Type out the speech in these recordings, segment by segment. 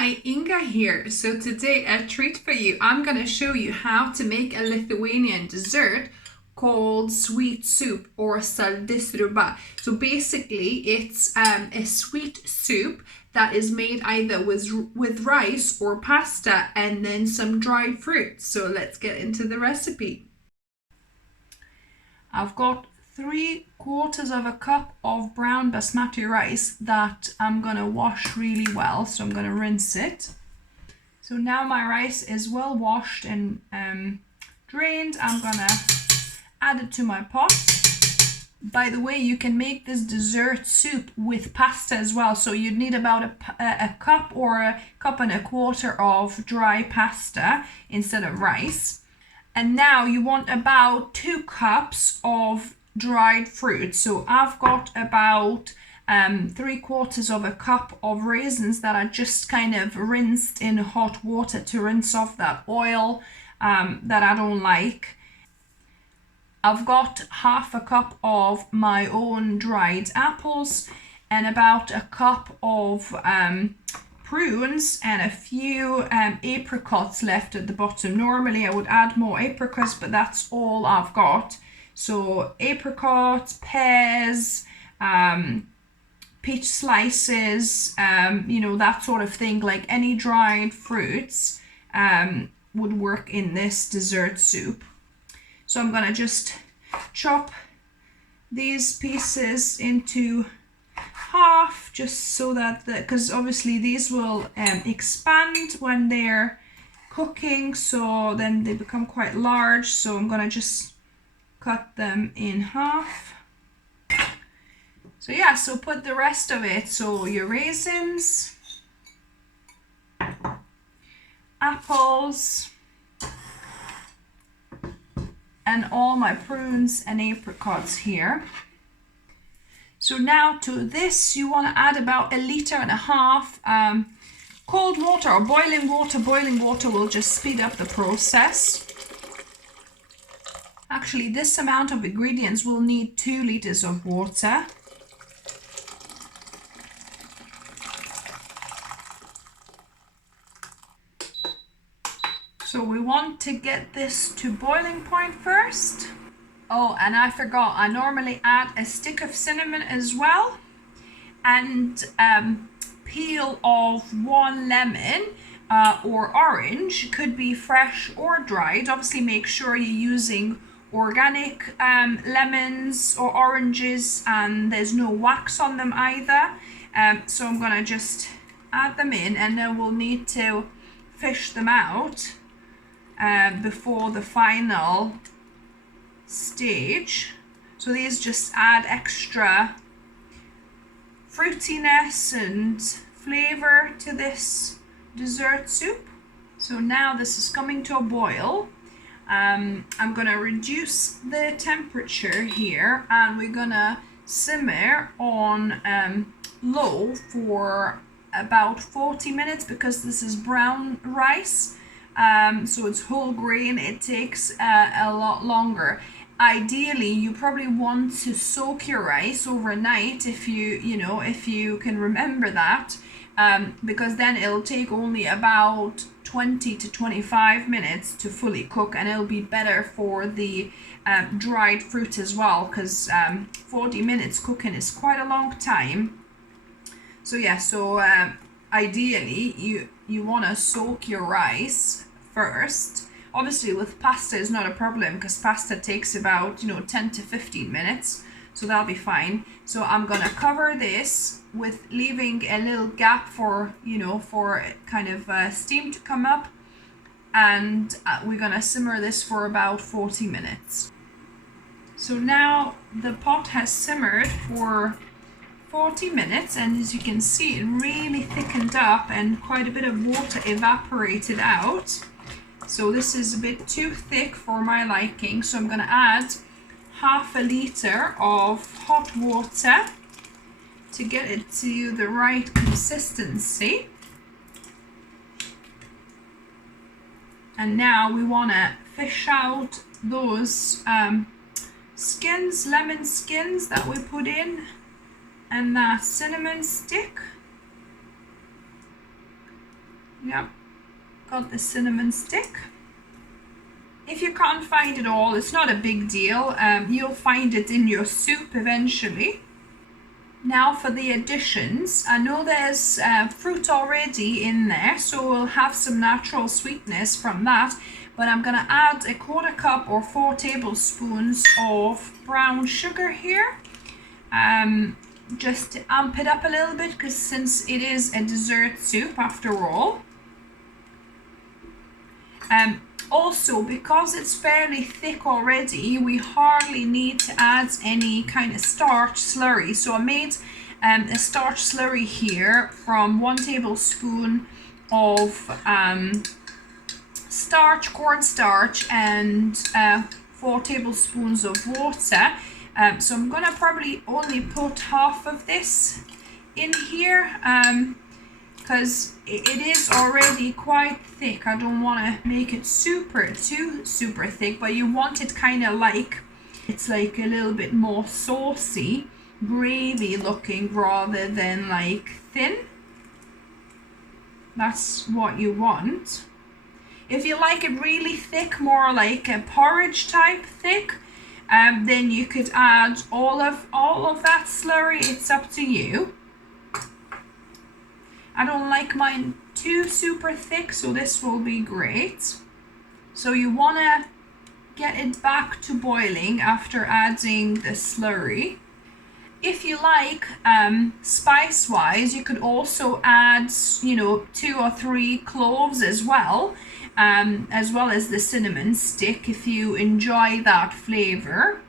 Hi, Inga here. So today a treat for you. I'm going to show you how to make a Lithuanian dessert called sweet soup or saldisruba. So basically it's a sweet soup that is made either with rice or pasta and then some dried fruit. So let's get into the recipe. I've got 3/4 of a cup of brown basmati rice that I'm gonna wash really well. So I'm gonna rinse it. So now my rice is well washed and drained. I'm gonna add it to my pot. By the way, you can make this dessert soup with pasta as well. So you'd need about a cup or a cup and a quarter of dry pasta instead of rice. And now you want about 2 cups of dried fruit. So I've got about 3/4 of a cup of raisins that I just kind of rinsed in hot water to rinse off that oil that I don't like. I've got 1/2 cup of my own dried apples and about a cup of prunes and a few apricots left at the bottom. Normally I would add more apricots, but that's all I've got. So apricots, pears, peach slices, that sort of thing, like any dried fruits would work in this dessert soup. So I'm gonna just chop these pieces into half, just so that because obviously these will expand when they're cooking, so then they become quite large. So I'm gonna just cut them in half. So yeah, so put the rest of it, so your raisins, apples, and all my prunes and apricots here. So now to this you want to add about 1.5 liters cold water or boiling water. Boiling water will just speed up the process. Actually, this amount of ingredients will need 2 liters of water. So we want to get this to boiling point first. Oh, and I forgot, I normally add a stick of cinnamon as well, and peel of 1 lemon or orange, could be fresh or dried. Obviously make sure you're using organic lemons or oranges and there's no wax on them either. So I'm gonna just add them in, and then we'll need to fish them out before the final stage. So these just add extra fruitiness and flavor to this dessert soup. So now this is coming to a boil. I'm gonna reduce the temperature here, and we're gonna simmer on low for about 40 minutes because this is brown rice. So it's whole grain, it takes a lot longer. Ideally, you probably want to soak your rice overnight if you can remember that, because then it'll take only about 20 to 25 minutes to fully cook, and it'll be better for the dried fruit as well, because 40 minutes cooking is quite a long time. So yeah, ideally you want to soak your rice first. Obviously with pasta is not a problem because pasta takes about 10 to 15 minutes, so that'll be fine. So I'm gonna cover this with leaving a little gap for kind of steam to come up, and we're gonna simmer this for about 40 minutes. So now the pot has simmered for 40 minutes, and as you can see it really thickened up and quite a bit of water evaporated out. So this is a bit too thick for my liking, so I'm going to add 1/2 liter of hot water to get it to the right consistency. And now we want to fish out those skins, lemon skins that we put in, and that cinnamon stick. Yeah, got the cinnamon stick. If you can't find it all, it's not a big deal. You'll find it in your soup eventually. Now for the additions. I know there's fruit already in there, so we'll have some natural sweetness from that. But I'm gonna add a 1/4 cup or 4 tablespoons of brown sugar here. Just to amp it up a little bit, because since it is a dessert soup after all. Also, because it's fairly thick already, we hardly need to add any kind of starch slurry. So I made a starch slurry here from 1 tablespoon of starch, cornstarch, and 4 tablespoons of water. So I'm gonna probably only put half of this in here, because it is already quite thick. I don't want to make it too super thick, but you want it kind of like, it's like a little bit more saucy, gravy looking rather than like thin. That's what you want. If you like it really thick, more like a porridge type thick, then you could add all of that slurry. It's up to you. I don't like mine too super thick, so this will be great. So you want to get it back to boiling after adding the slurry. If you like, spice wise, you could also add, 2 or 3 cloves as well as the cinnamon stick if you enjoy that flavor.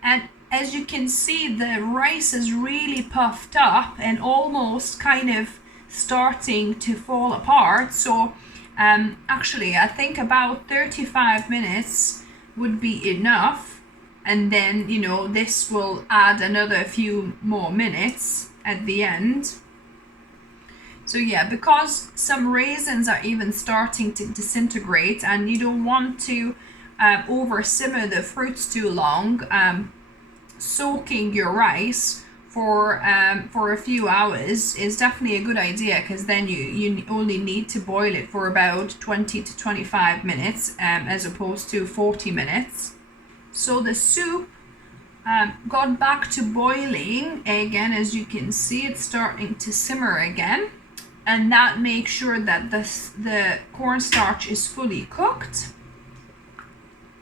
And as you can see, the rice is really puffed up and almost kind of starting to fall apart. So actually I think about 35 minutes would be enough, and then this will add another few more minutes at the end. So yeah, because some raisins are even starting to disintegrate and you don't want to over simmer the fruits too long, soaking your rice for a few hours is definitely a good idea, because then you only need to boil it for about 20 to 25 minutes as opposed to 40 minutes. So the soup got back to boiling again. As you can see, it's starting to simmer again, and that makes sure that the cornstarch is fully cooked.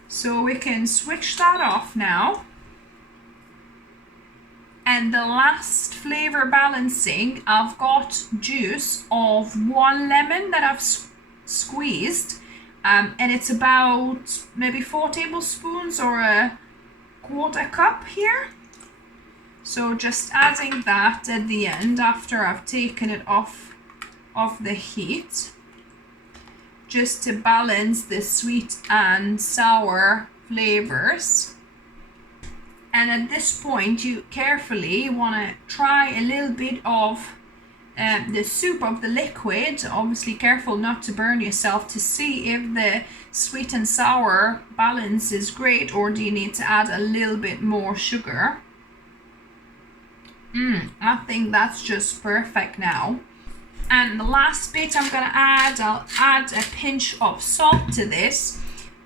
So we can switch that off now. And the last flavor balancing, I've got juice of 1 lemon that I've squeezed, and it's about maybe 4 tablespoons or a 1/4 cup here. So just adding that at the end after I've taken it off the heat, just to balance the sweet and sour flavors. And at this point, you carefully want to try a little bit of the soup, of the liquid. Obviously careful not to burn yourself, to see if the sweet and sour balance is great, or do you need to add a little bit more sugar. I think that's just perfect now. And the last bit I'll add a pinch of salt to this.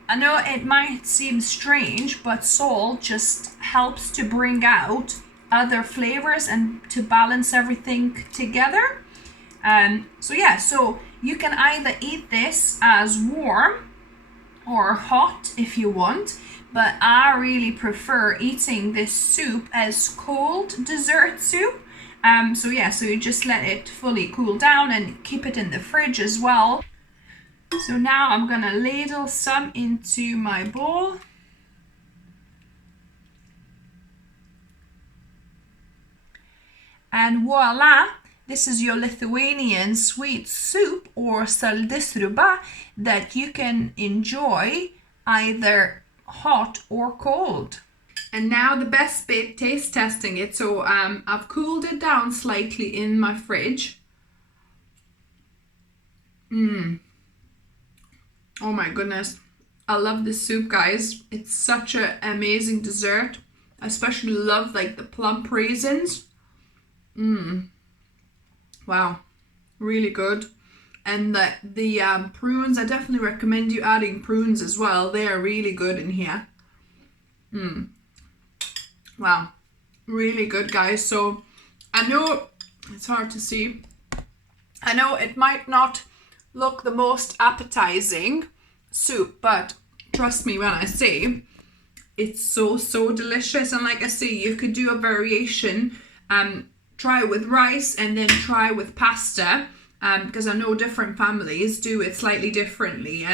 I know it might seem strange, but salt just helps to bring out other flavors and to balance everything together. So you can either eat this as warm or hot if you want, but I really prefer eating this soup as cold dessert soup. So you just let it fully cool down and keep it in the fridge as well. So now I'm gonna ladle some into my bowl. And voila, this is your Lithuanian sweet soup, or saldisriuba, that you can enjoy either hot or cold. And now the best bit, taste testing it. So I've cooled it down slightly in my fridge. Oh my goodness, I love this soup, guys. It's such an amazing dessert. I especially love like the plump raisins. Wow, really good. And the prunes, I definitely recommend you adding prunes as well. They are really good in here. Wow, really good, guys. So I know it's hard to see. I know it might not look the most appetizing soup, but trust me when I say it's so delicious. And like I say, you could do a variation, try with rice and then try with pasta, because I know different families do it slightly differently.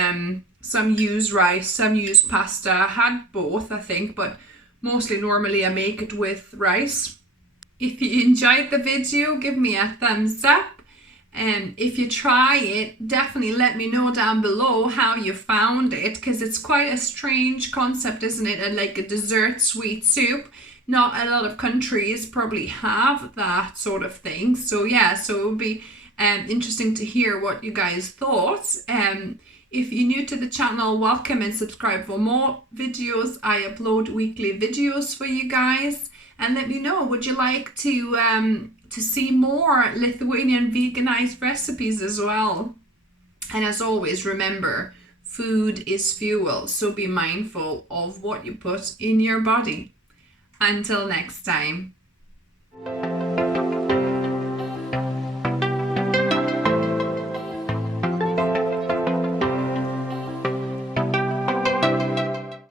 Some use rice, some use pasta. I had both, I think, but mostly normally I make it with rice. If you enjoyed the video, give me a thumbs up. And if you try it, definitely let me know down below how you found it, because it's quite a strange concept, isn't it? Like a dessert sweet soup. Not a lot of countries probably have that sort of thing. So yeah, so it would be interesting to hear what you guys thought. If you're new to the channel, welcome and subscribe for more videos. I upload weekly videos for you guys. And let me know, would you like to see more Lithuanian veganized recipes as well? And as always, remember, food is fuel, so be mindful of what you put in your body. Until next time.